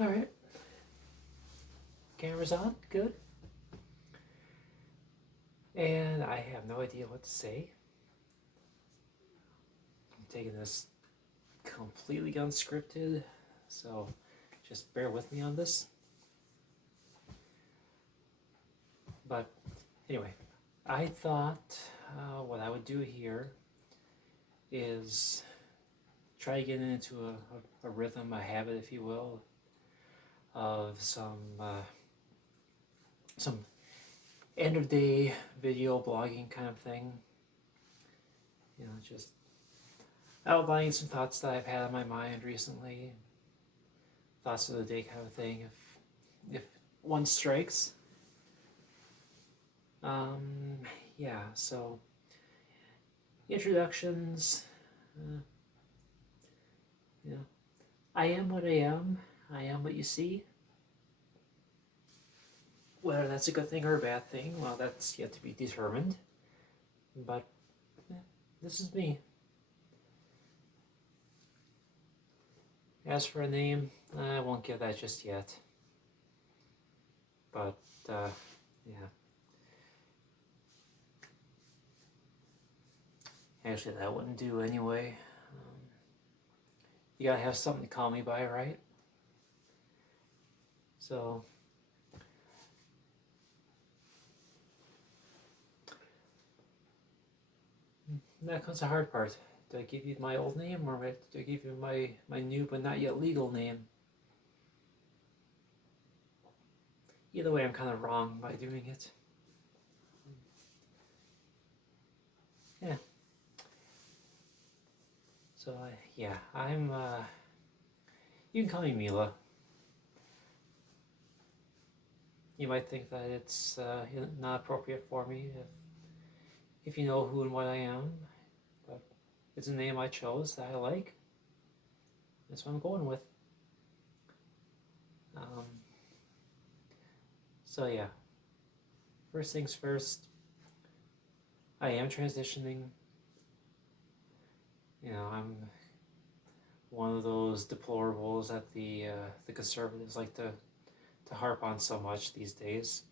All right. Camera's on. Good. And I have no idea what to say. I'm taking this completely unscripted, so just bear with me on this. But anyway, I thought what I would do here is try to get into a rhythm, a habit, if you will, of some end of day video blogging kind of thing. You know, just outlining some thoughts that I've had on my mind recently, thoughts of the day kind of thing. If one strikes, yeah. So introductions. You know, I am what I am. I am what you see. Whether that's a good thing or a bad thing, well, that's yet to be determined. But yeah, this is me. As for a name, I won't give that just yet. But, yeah. Actually, that wouldn't do anyway. You gotta have something to call me by, right? So, that comes the hard part. Do I give you my old name, or do I give you my new but not yet legal name? Either way, I'm kind of wrong by doing it. Yeah. So, yeah, I'm, you can call me Mila. You might think that it's not appropriate for me if you know who and what I am, but it's a name I chose that I like. That's what I'm going with. So yeah, first things first, I am transitioning. You know, I'm one of those deplorables that the conservatives like to harp on so much these days,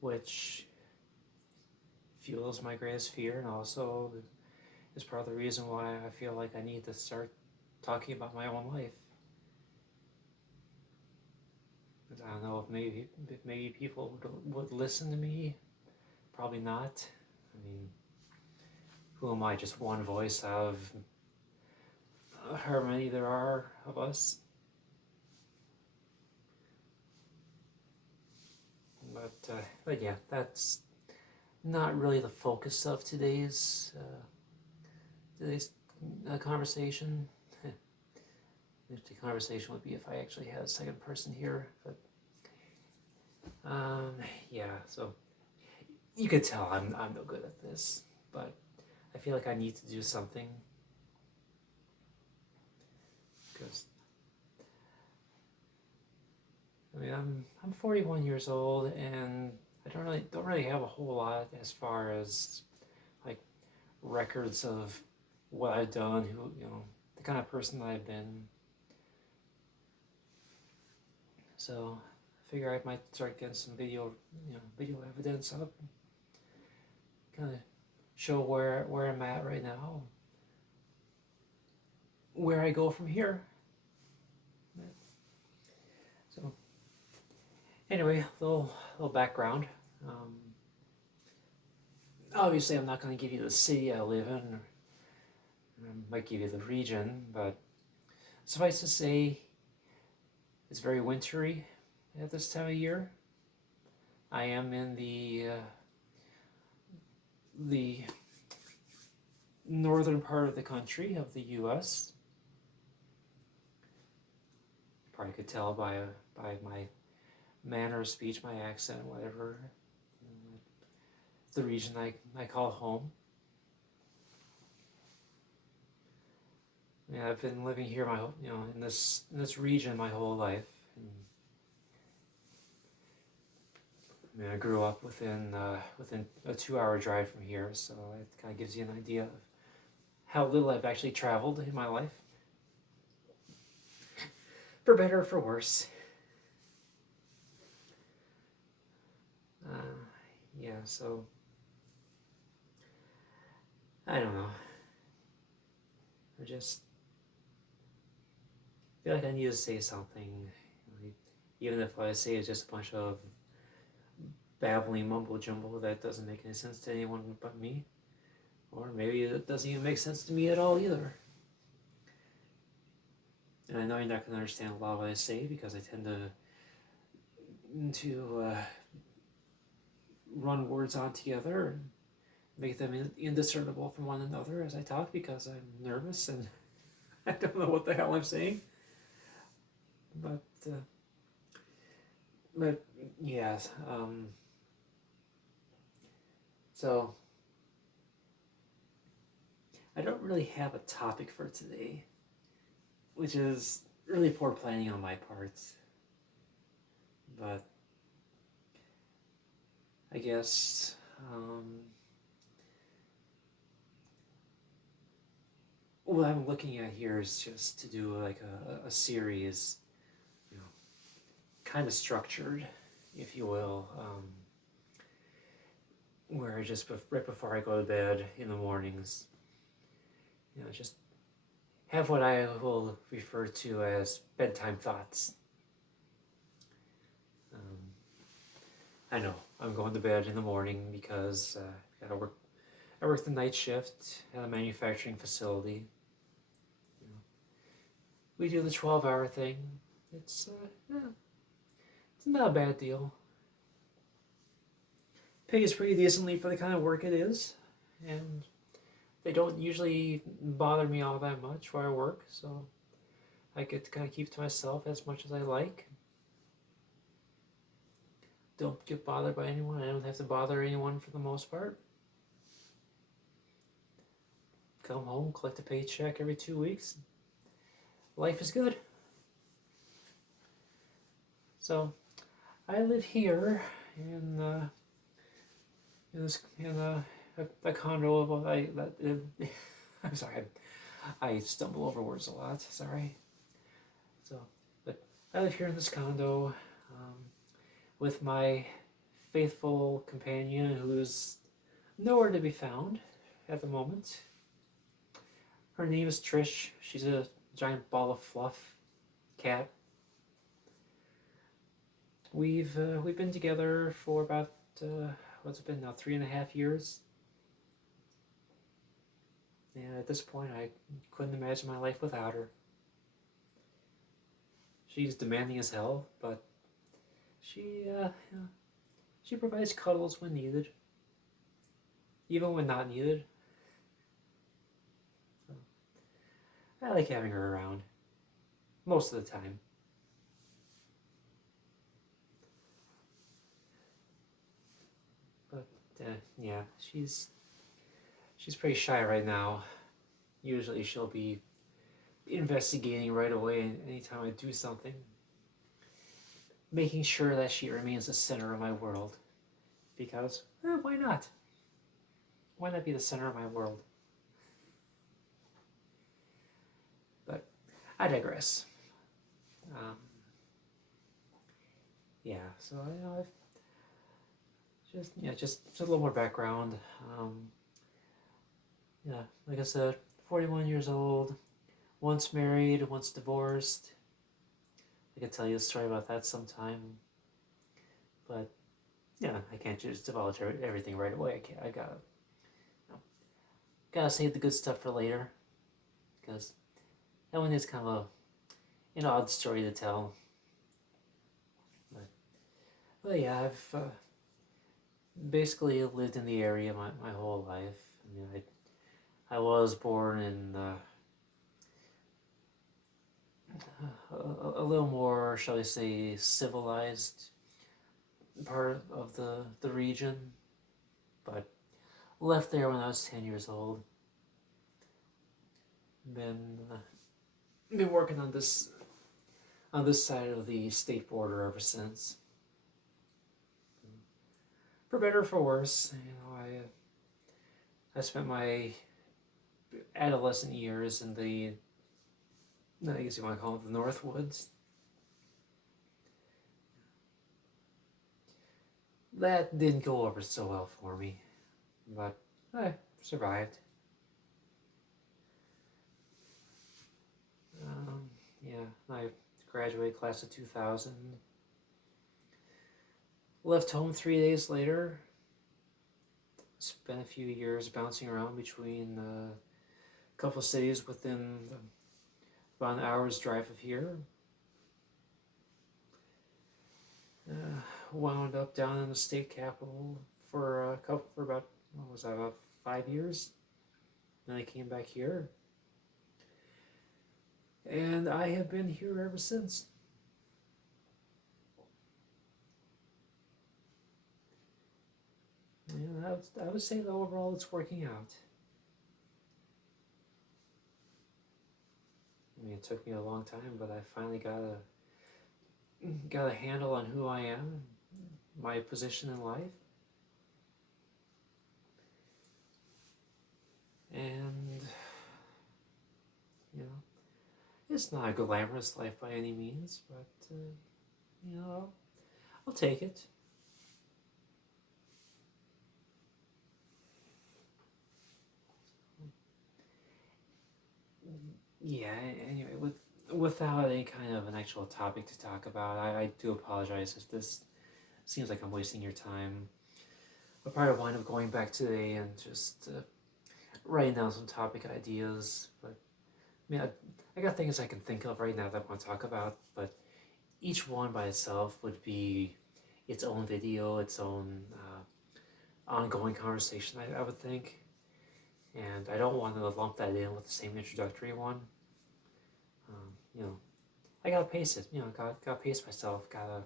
which fuels my greatest fear, and also is part of the reason why I feel like I need to start talking about my own life. I don't know if maybe people would listen to me. Probably not. I mean, who am I? Just one voice out of however many there are of us. But yeah, that's not really the focus of today's conversation. The conversation would be if I actually had a second person here, but yeah. So you could tell I'm no good at this, but I feel like I need to do something because I mean I'm 41 years old and I don't really have a whole lot as far as like records of what I've done, the kind of person that I've been. So I figure I might start getting some video evidence up, kind of show where I'm at right now, where I go from here. So anyway, little background. Obviously, I'm not going to give you the city I live in. I might give you the region, but suffice to say, it's very wintry at this time of year. I am in the northern part of the country of the U.S. You probably could tell by my manner of speech, my accent, whatever. It's the region I call home. Yeah, I've been living here in this region my whole life. I grew up within a 2-hour drive from here, so it kind of gives you an idea of how little I've actually traveled in my life. for better or for worse. Yeah, so I don't know. I just feel like I need to say something, even if what I say is just a bunch of babbling mumbo jumbo that doesn't make any sense to anyone but me, or maybe it doesn't even make sense to me at all either. And I know you're not going to understand a lot of what I say because I tend to run words on together and make them indiscernible from one another as I talk because I'm nervous and I don't know what the hell I'm saying. But yeah. So I don't really have a topic for today, which is really poor planning on my part. But I guess what I'm looking at here is just to do like a series, kind of structured, if you will, where just right before I go to bed in the mornings, just have what I will refer to as bedtime thoughts. I know I'm going to bed in the morning because I work the night shift at a manufacturing facility. We do the 12-hour thing. It's not a bad deal. Pays pretty decently for the kind of work it is, and they don't usually bother me all that much where I work, so I get to kind of keep to myself as much as I like. Don't get bothered by anyone. I don't have to bother anyone for the most part. Come home, collect a paycheck every 2 weeks. Life is good. So I live here in a condo of I'm sorry, I stumble over words a lot. Sorry. But I live here in this condo with my faithful companion, who's nowhere to be found at the moment. Her name is Trish. She's a giant ball of fluff cat. We've been together for about what's it been now, 3.5 years. And at this point, I couldn't imagine my life without her. She's demanding as hell, but she provides cuddles when needed, even when not needed. So I like having her around most of the time. But yeah, she's pretty shy right now. Usually she'll be investigating right away anytime I do something, making sure that she remains the center of my world. Because, why not? Why not be the center of my world? But I digress. Yeah, so I've just a little more background. Yeah, like I said, 41 years old, once married, once divorced. I could tell you a story about that sometime. But yeah, I can't just divulge everything right away. I gotta save the good stuff for later, because that one is kind of an odd story to tell. But yeah, I've basically lived in the area my whole life. I mean, I was born in a little more, shall we say, civilized part of the region, but left there when I was 10 years old. Been working on this side of the state border ever since. For better or for worse, I spent my adolescent years in I guess you want to call it the North Woods. That didn't go over so well for me, but I survived. Um, yeah, I graduated class of 2000. Left home 3 days later. Spent a few years bouncing around between a couple of cities within about an hour's drive of here. Wound up down in the state capital for about, what was that, about 5 years. Then I came back here, and I have been here ever since. Yeah, I would say that overall it's working out. I mean, it took me a long time, but I finally got a handle on who I am, my position in life, and you know, it's not a glamorous life by any means, but you know, I'll take it. Yeah. Anyway, without any kind of an actual topic to talk about, I do apologize if this seems like I'm wasting your time. I'll probably wind up going back today and just writing down some topic ideas. But I mean, I got things I can think of right now that I want to talk about, but each one by itself would be its own video, its own ongoing conversation, I would think. And I don't want to lump that in with the same introductory one. You know, I gotta pace it. You know, gotta pace myself. Gotta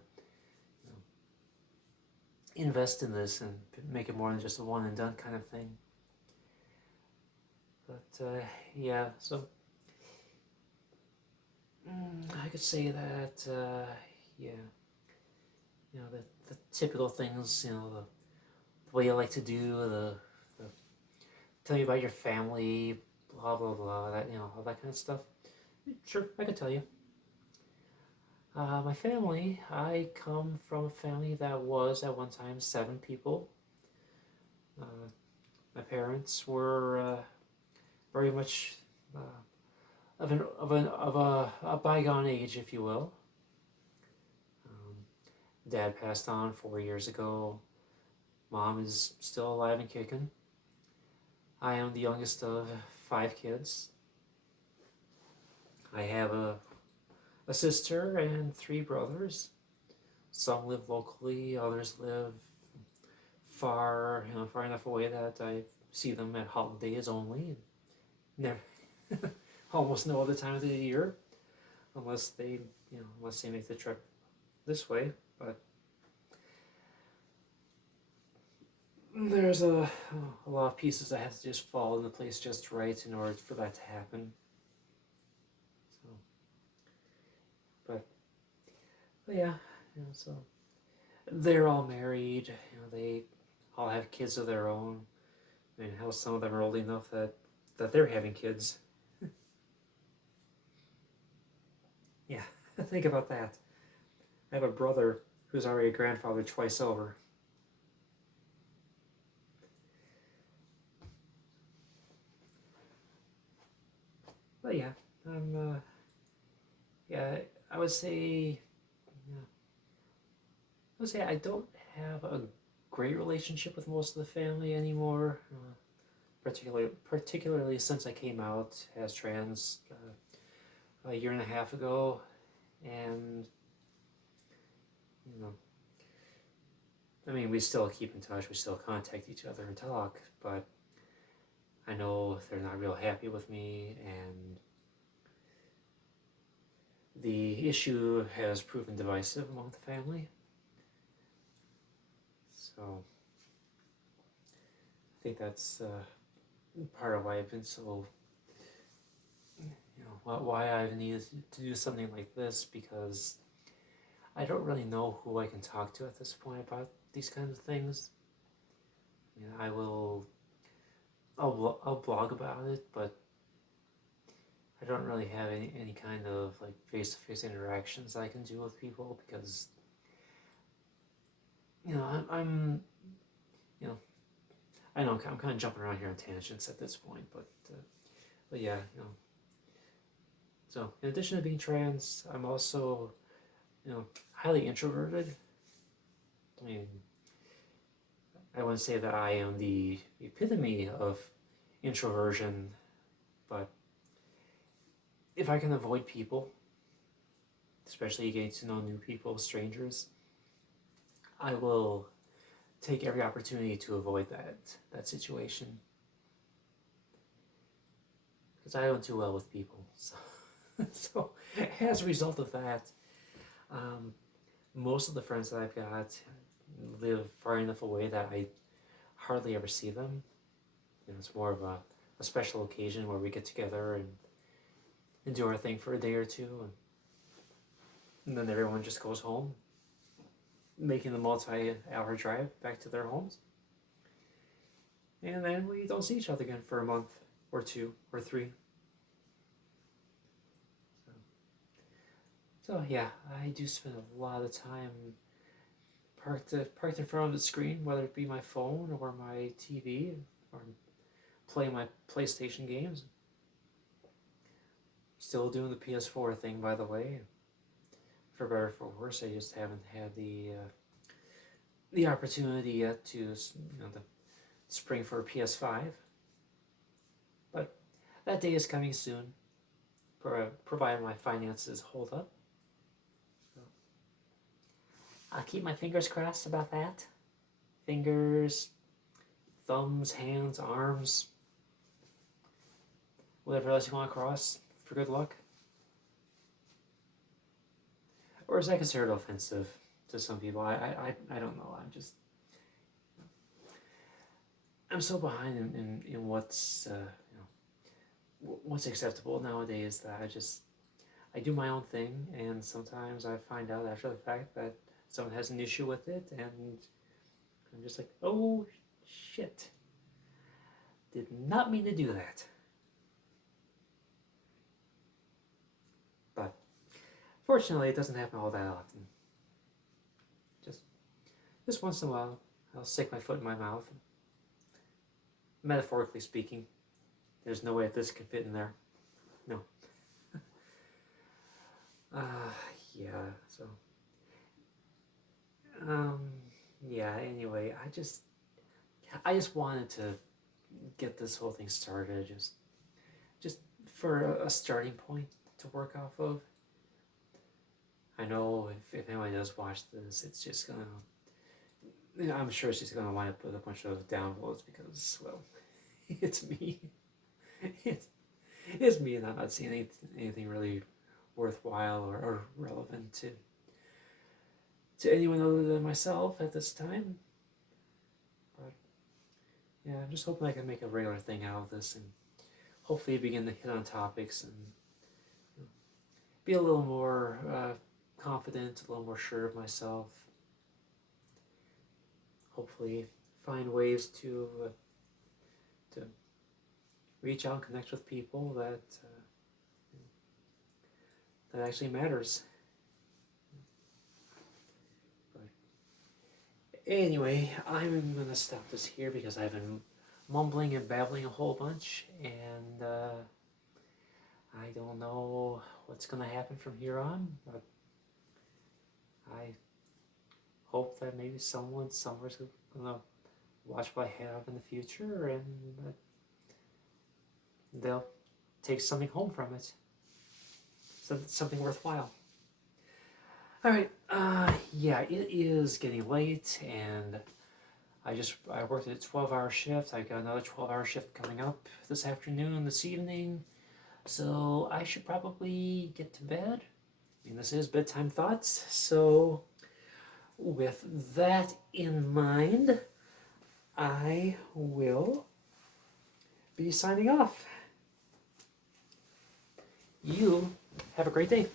invest in this and make it more than just a one and done kind of thing. But yeah, so I could say that yeah, you know, the typical things. You know, the way you like to do the tell me about your family, blah blah blah. That, you know, all that kind of stuff. Sure, I could tell you. My family, I come from a family that was at one time 7 people. Uh, my parents were very much of a bygone age, if you will. Um, Dad passed on 4 years ago. Mom is still alive and kicking. I am the youngest of 5 kids. I have a sister and 3 brothers. Some live locally, others live far enough away that I see them at holidays only. Never, almost no other time of the year, unless they make the trip this way. But there's a lot of pieces that have to just fall into place just right in order for that to happen. So, but yeah, so they're all married. They all have kids of their own. I mean, how some of them are old enough that they're having kids. Yeah, think about that. I have a brother who's already a grandfather twice over. But yeah, yeah, I would say, yeah, I would say I don't have a great relationship with most of the family anymore. Particularly since I came out as trans a year and a half ago, and you know, I mean, we still keep in touch. We still contact each other and talk, but I know they're not real happy with me, and the issue has proven divisive among the family. So I think that's part of why I've been so, why I've needed to do something like this, because I don't really know who I can talk to at this point about these kinds of things. I'll blog about it, but I don't really have any kind of like face-to-face interactions I can do with people, because I'm you know, I know I'm kind of jumping around here on tangents at this point, but yeah, So in addition to being trans, I'm also, highly introverted. I mean, I wouldn't say that I am the epitome of introversion, but if I can avoid people, especially getting to know new people, strangers, I will take every opportunity to avoid that situation. Because I don't do well with people. So as a result of that, most of the friends that I've got live far enough away that I hardly ever see them. It's more of a special occasion where we get together and do our thing for a day or two, and then everyone just goes home, making the multi-hour drive back to their homes. And then we don't see each other again for a month or 2 or 3. So yeah, I do spend a lot of time parked in front of the screen, whether it be my phone or my TV, or playing my PlayStation games. Still doing the PS4 thing, by the way. For better or for worse, I just haven't had the opportunity yet to, the spring for a PS5. But that day is coming soon, provided my finances hold up. So I'll keep my fingers crossed about that. Fingers, thumbs, hands, arms, whatever else you want to cross for good luck. Or is that considered offensive to some people? I don't know. I'm so behind in what's what's acceptable nowadays that I do my own thing, and sometimes I find out after the fact that someone has an issue with it, and I'm just like, oh shit, did not mean to do that. But fortunately, it doesn't happen all that often. Just once in a while, I'll stick my foot in my mouth. Metaphorically speaking, there's no way this could fit in there. No. Yeah, so. Yeah, anyway, I just wanted to get this whole thing started, just for a starting point to work off of. I know if anyone does watch this, it's just gonna, I'm sure it's just gonna wind up with a bunch of downvotes because, well, it's me. It's me, and I'm not seeing anything really worthwhile or relevant to anyone other than myself at this time. But yeah, I'm just hoping I can make a regular thing out of this and hopefully begin to hit on topics and be a little more confident, a little more sure of myself. Hopefully find ways to reach out and connect with people that actually matters. But anyway, I'm going to stop this here because I've been mumbling and babbling a whole bunch, and I don't know what's going to happen from here on, but I hope that maybe someone somewhere's going to watch what I have in the future, and they'll take something home from it. Something worthwhile. All right, yeah, it is getting late, and I worked a 12-hour shift. I've got another 12-hour shift coming up this afternoon, this evening, so I should probably get to bed. I mean, this is bedtime thoughts, so with that in mind, I will be signing off. You have a great day.